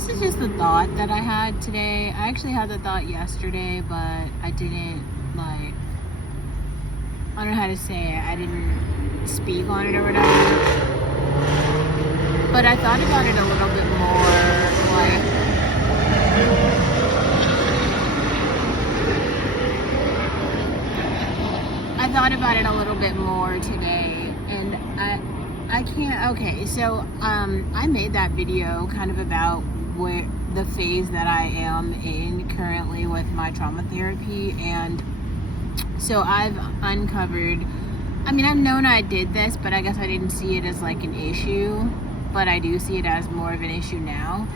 this is just the thought that I had today. I actually had the thought yesterday, but I didn't, like, I don't know how to say it. I didn't speak on it or whatever. But I thought about it a little bit more, I thought about it a little bit more today, and I can't. Okay, so I made that video kind of about where the phase that I am in currently with my trauma therapy, and so I've uncovered. I mean, I've known I did this, but I guess I didn't see it as like an issue, but I do see it as more of an issue now.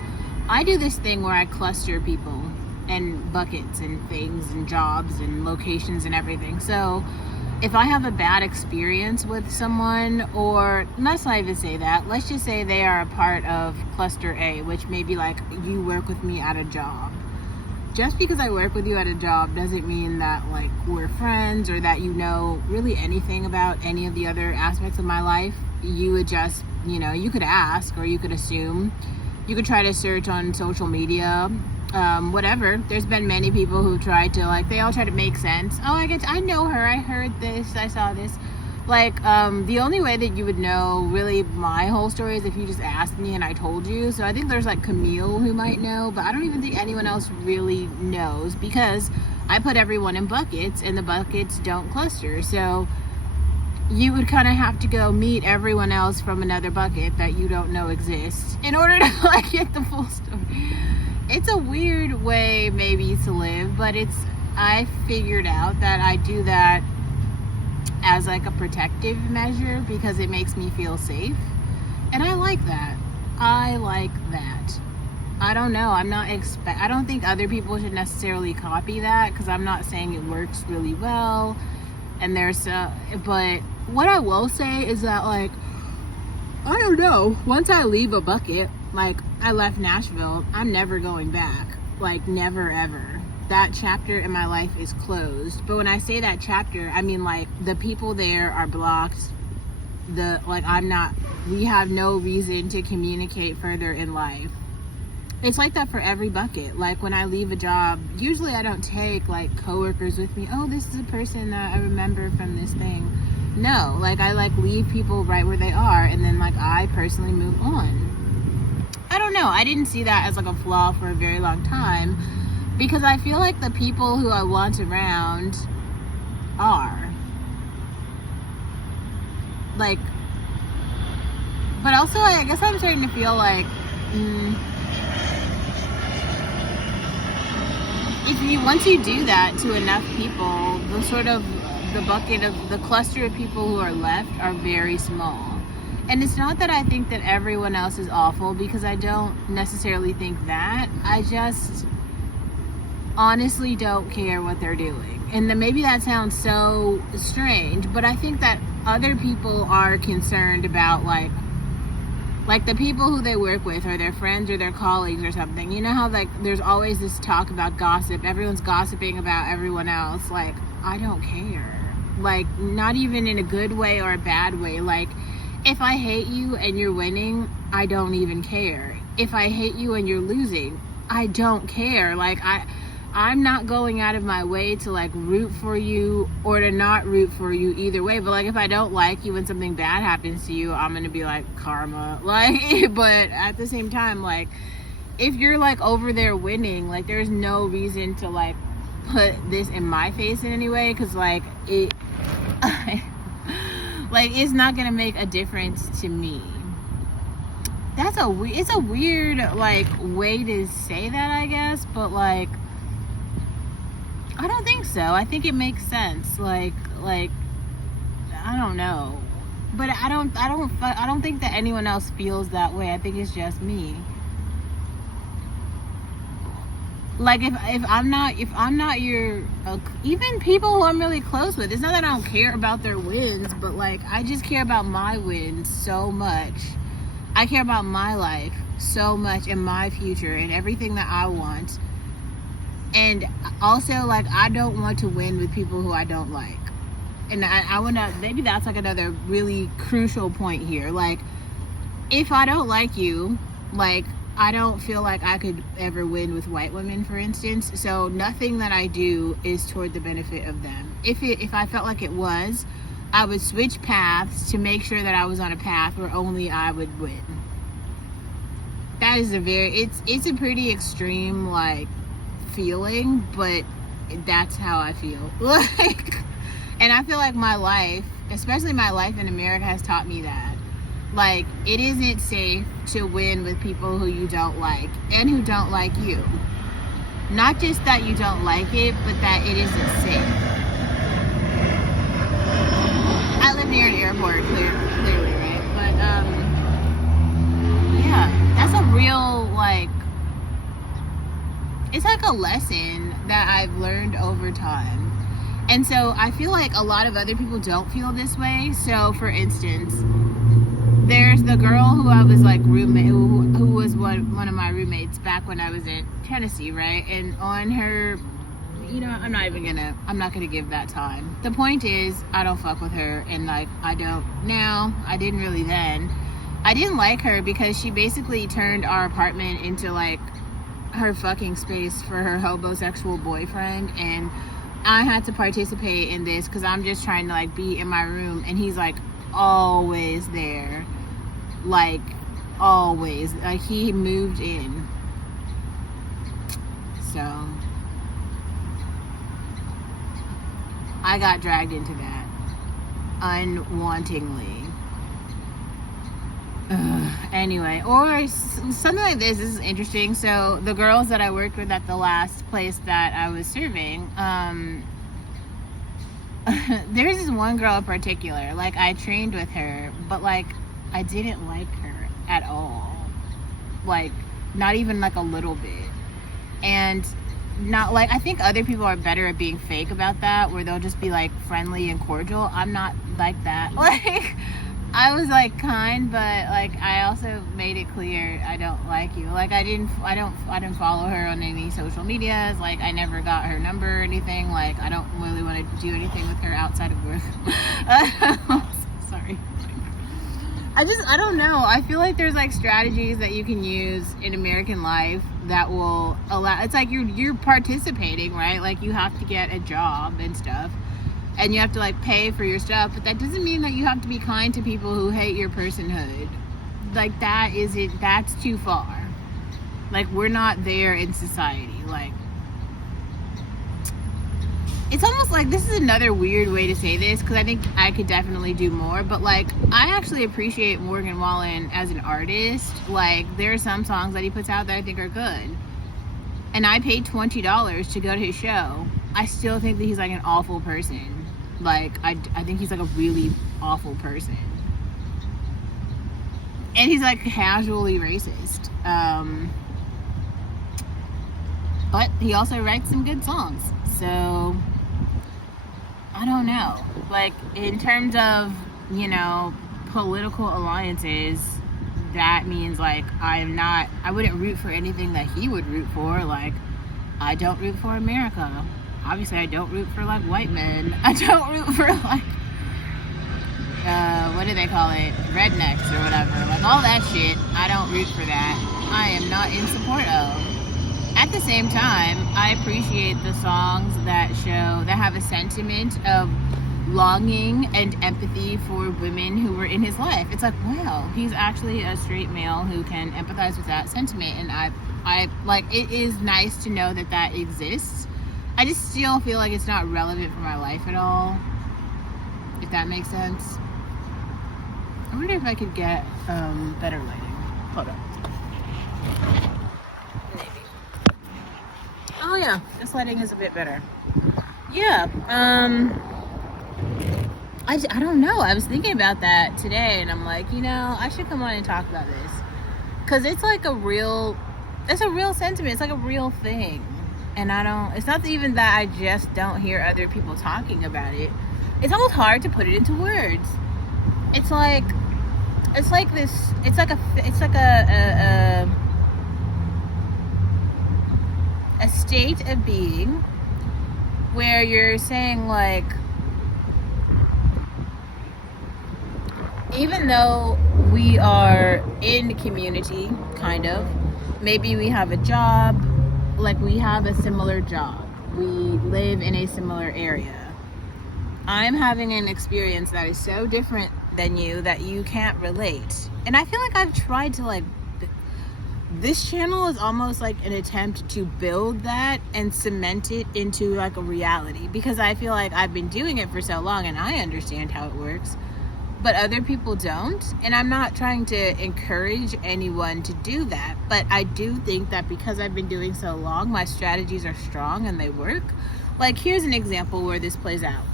I do this thing where I cluster people and buckets and things and jobs and locations and everything. So if I have a bad experience with someone, or let's not even say that, let's just say they are a part of cluster A, which may be like you work with me at a job. Just because I work with you at a job doesn't mean that like we're friends or that you know really anything about any of the other aspects of my life. You would just, you could ask or you could assume. You could try to search on social media, whatever. There's been many people who tried to, they all try to make sense. Oh, I know her. I heard this. I saw this. The only way that you would know really my whole story is if you just asked me and I told you. So I think there's Camille who might know, but I don't even think anyone else really knows because I put everyone in buckets and the buckets don't cluster. So you would kind of have to go meet everyone else from another bucket that you don't know exists in order to get the full story. It's a weird way maybe to live, but I figured out that I do that as a protective measure because it makes me feel safe. And I like that. I don't know. I don't think other people should necessarily copy that because I'm not saying it works really well. And but what I will say is that I don't know. Once I leave a bucket, I left Nashville, I'm never going back. Never ever. That chapter in my life is closed. But when I say that chapter, I mean the people there are blocked. We have no reason to communicate further in life. It's like that for every bucket. When I leave a job, usually I don't take coworkers with me. Oh, this is a person that I remember from this thing. No, I leave people right where they are, and then I personally move on. I don't know. I didn't see that as a flaw for a very long time because I feel the people who I want around are but also I guess I'm starting to feel once you do that to enough people, the bucket of the cluster of people who are left are very small. And it's not that I think that everyone else is awful because I don't necessarily think that. I just honestly don't care what they're doing. And then maybe that sounds so strange, but I think that other people are concerned about the people who they work with or their friends or their colleagues or something. You know how there's always this talk about gossip. Everyone's gossiping about everyone else. I don't care. Not even in a good way or a bad way. If I hate you and you're winning, I don't even care. If I hate you and you're losing, I don't care. I'm not going out of my way to root for you or to not root for you either way. But if I don't like you when something bad happens to you, I'm gonna be karma. But at the same time, if you're over there winning, there's no reason to put this in my face in any way because it it's not gonna make a difference to me. It's a weird way to say that, I guess, but I don't think so. I think it makes sense. I don't know, but I don't think that anyone else feels that way. I think it's just me. If I'm not your even people who I'm really close with, it's not that I don't care about their wins, but I just care about my wins so much. I care about my life so much and my future and everything that I want. And also I don't want to win with people who I don't like. And I want to, maybe that's another really crucial point here. If I don't like you, I don't feel like I could ever win with white women, for instance. So nothing that I do is toward the benefit of them. If I felt like it was, I would switch paths to make sure that I was on a path where only I would win. That is it's a pretty extreme like feeling, but that's how I feel. Like, and I feel like my life, especially my life in America, has taught me that. Like, it isn't safe to win with people who you don't like and who don't like you. Not just that you don't like it, but that it isn't safe. I live near an airport, clearly, right? But, yeah, that's a real, like, it's like a lesson that I've learned over time. And so I feel like a lot of other people don't feel this way. So, for instance, there's the girl who I was like roommate, who was one of my roommates back when I was in Tennessee, right? And on her, you know, I'm not gonna give that time. The point is, I don't fuck with her, and like, I don't now. I didn't really then. I didn't like her because she basically turned our apartment into like her fucking space for her homosexual boyfriend, and I had to participate in this because I'm just trying to like be in my room, and he's like always there, like always, like he moved in. So I got dragged into that unwantingly. Anyway, or something like this. This is interesting. So the girls that I worked with at the last place that I was serving, there's this one girl in particular, like I trained with her, but like I didn't like her at all, like not even like a little bit. And not like, I think other people are better at being fake about that, where they'll just be like friendly and cordial. I'm not like that. Like, I was like kind, but like I also made it clear I don't like you. Like I didn't follow her on any social medias. Like I never got her number or anything. Like I don't really want to do anything with her outside of work. Sorry. I don't know. I feel like there's like strategies that you can use in American life that will allow, it's like you're participating, right? Like you have to get a job and stuff, and you have to like pay for your stuff, but that doesn't mean that you have to be kind to people who hate your personhood. Like that's too far. Like we're not there in society. Like it's almost like, this is another weird way to say this because I think I could definitely do more, but like I actually appreciate Morgan Wallen as an artist. Like there are some songs that he puts out that I think are good, and I paid $20 to go to his show. I still think that he's like an awful person. Like I think he's like a really awful person, and he's like casually racist, but he also writes some good songs. So I don't know, like in terms of, you know, political alliances, that means like I wouldn't root for anything that he would root for. Like I don't root for America. Obviously I don't root for like white men. I don't root for like what do they call it, rednecks or whatever, like all that shit. I don't root for that. I am not in support of. At the same time, I appreciate the songs that have a sentiment of longing and empathy for women who were in his life. It's like, wow, he's actually a straight male who can empathize with that sentiment, and I like, it is nice to know that that exists. I just still feel like it's not relevant for my life at all, if that makes sense. I wonder if I could get better lighting. Hold on. Oh yeah, this lighting is a bit better. Yeah, I don't know. I was thinking about that today, and I'm like, you know, I should come on and talk about this, because it's like it's a real sentiment. It's like a real thing, and it's not even that I just don't hear other people talking about it. It's almost hard to put it into words. It's like a state of being where you're saying like, even though we are in community, kind of, maybe we have a job, like we have a similar job, we live in a similar area. I'm having an experience that is so different than you that you can't relate. And I feel like I've tried to like, this channel is almost like an attempt to build that and cement it into like a reality, because I feel like I've been doing it for so long and I understand how it works, but other people don't. And I'm not trying to encourage anyone to do that, but I do think that because I've been doing so long, my strategies are strong and they work. Like, here's an example where this plays out.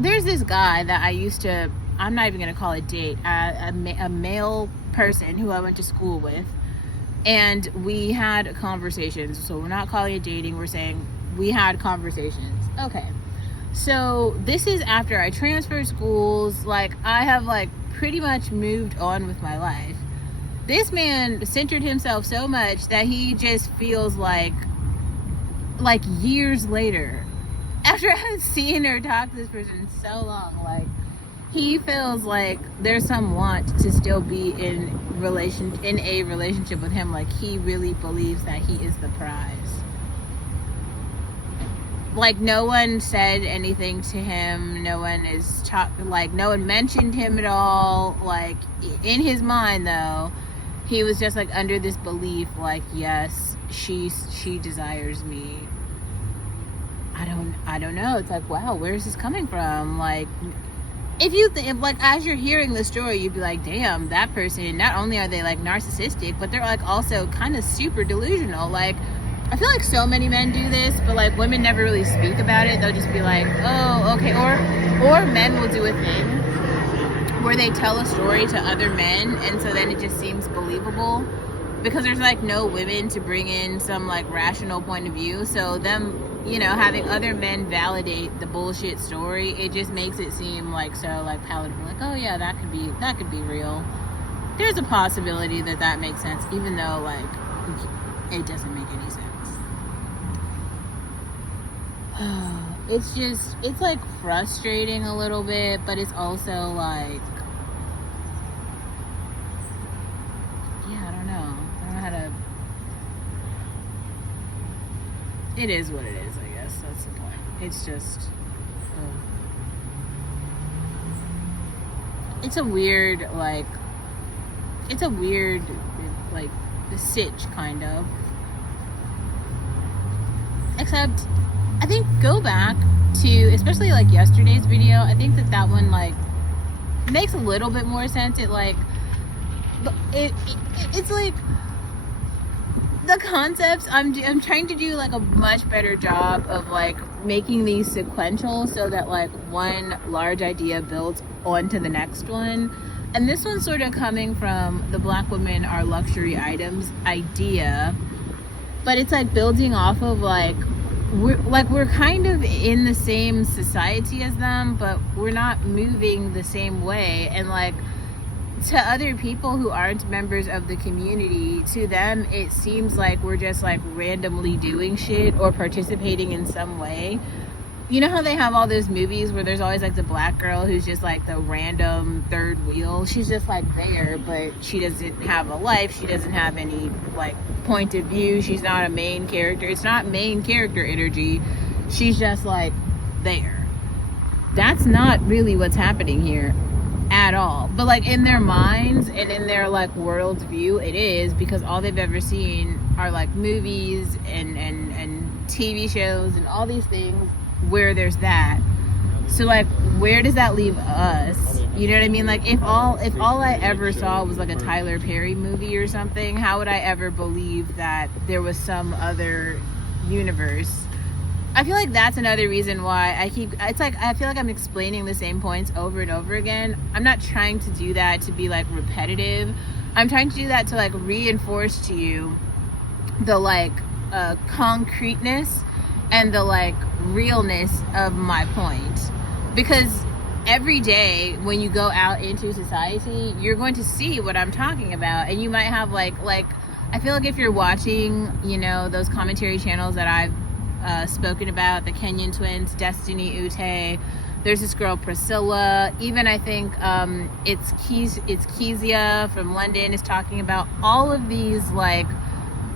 There's this guy that I used to, I'm not even gonna call it date, a male person who I went to school with, and we had conversations. So we're not calling it dating, we're saying we had conversations. Okay, so this is after I transferred schools. Like, I have like pretty much moved on with my life. This man centered himself so much that he just feels like years later, after I've seen or talked to this person so long, like, he feels like there's some want to still be in a relationship with him. Like, he really believes that he is the prize. Like, no one said anything to him. No one is no one mentioned him at all. Like, in his mind though, he was just like under this belief, like, yes, she desires me. I don't know. It's like, wow, where is this coming from? Like, if like, as you're hearing the story, you'd be like, damn, that person, not only are they like narcissistic, but they're like also kind of super delusional. Like, I feel like so many men do this, but like women never really speak about it. They'll just be like, oh, okay. Or men will do a thing where they tell a story to other men, and so then it just seems believable because there's like no women to bring in some like rational point of view. So them, you know, having other men validate the bullshit story, it just makes it seem like so like palatable. Like, oh yeah, that could be real. There's a possibility that makes sense, even though like it doesn't make any sense. It's like frustrating a little bit, but it's also like, yeah, I don't know how to, it is what it is, I guess. That's the point. It's just, it's a weird sitch, kind of. Except, I think, go back to, especially like yesterday's video, I think that one like makes a little bit more sense. It like, it's like, the concepts, I'm trying to do like a much better job of like making these sequential so that like one large idea builds onto the next one. And this one's sort of coming from the Black women are luxury items idea, but it's like building off of like, we're kind of in the same society as them, but we're not moving the same way. And like, to other people who aren't members of the community, to them it seems like we're just like randomly doing shit or participating in some way. You know how they have all those movies where there's always like the black girl who's just like the random third wheel? She's just like there, but she doesn't have a life. She doesn't have any like point of view. She's not a main character. It's not main character energy. She's just like there. That's not really what's happening here at all. But like in their minds and in their like world view, it is, because all they've ever seen are like movies and TV shows and all these things where there's that. So like, where does that leave us? You know what I mean? Like, if all I ever saw was like a Tyler Perry movie or something, how would I ever believe that there was some other universe? I feel like that's another reason why it's like, I feel like I'm explaining the same points over and over again. I'm not trying to do that to be like repetitive. I'm trying to do that to like reinforce to you the like concreteness and the like realness of my point. Because every day when you go out into society, you're going to see what I'm talking about. And you might have like I feel like if you're watching, you know, those commentary channels that I've spoken about, the Kenyan twins, Destiny Ute, there's this girl Priscilla, even I think it's Kezia from London is talking about all of these like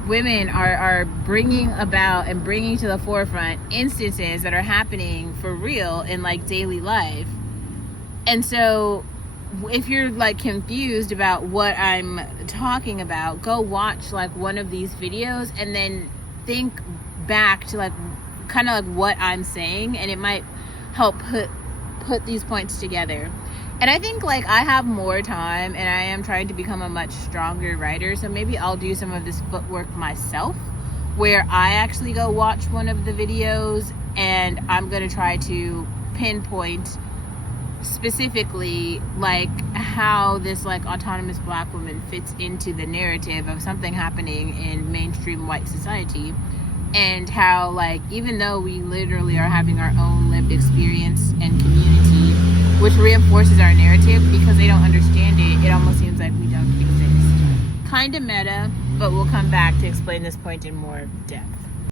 women are bringing about and bringing to the forefront instances that are happening for real in like daily life. And so if you're like confused about what I'm talking about, go watch like one of these videos and then think back to like kind of like what I'm saying, and it might help put these points together. And I think like I have more time and I am trying to become a much stronger writer, so maybe I'll do some of this footwork myself, where I actually go watch one of the videos and I'm going to try to pinpoint specifically like how this like autonomous black woman fits into the narrative of something happening in mainstream white society, and how like even though we literally are having our own lived experience and community which reinforces our narrative, because they don't understand it, it almost seems like we don't exist. Kind of meta, but we'll come back to explain this point in more depth.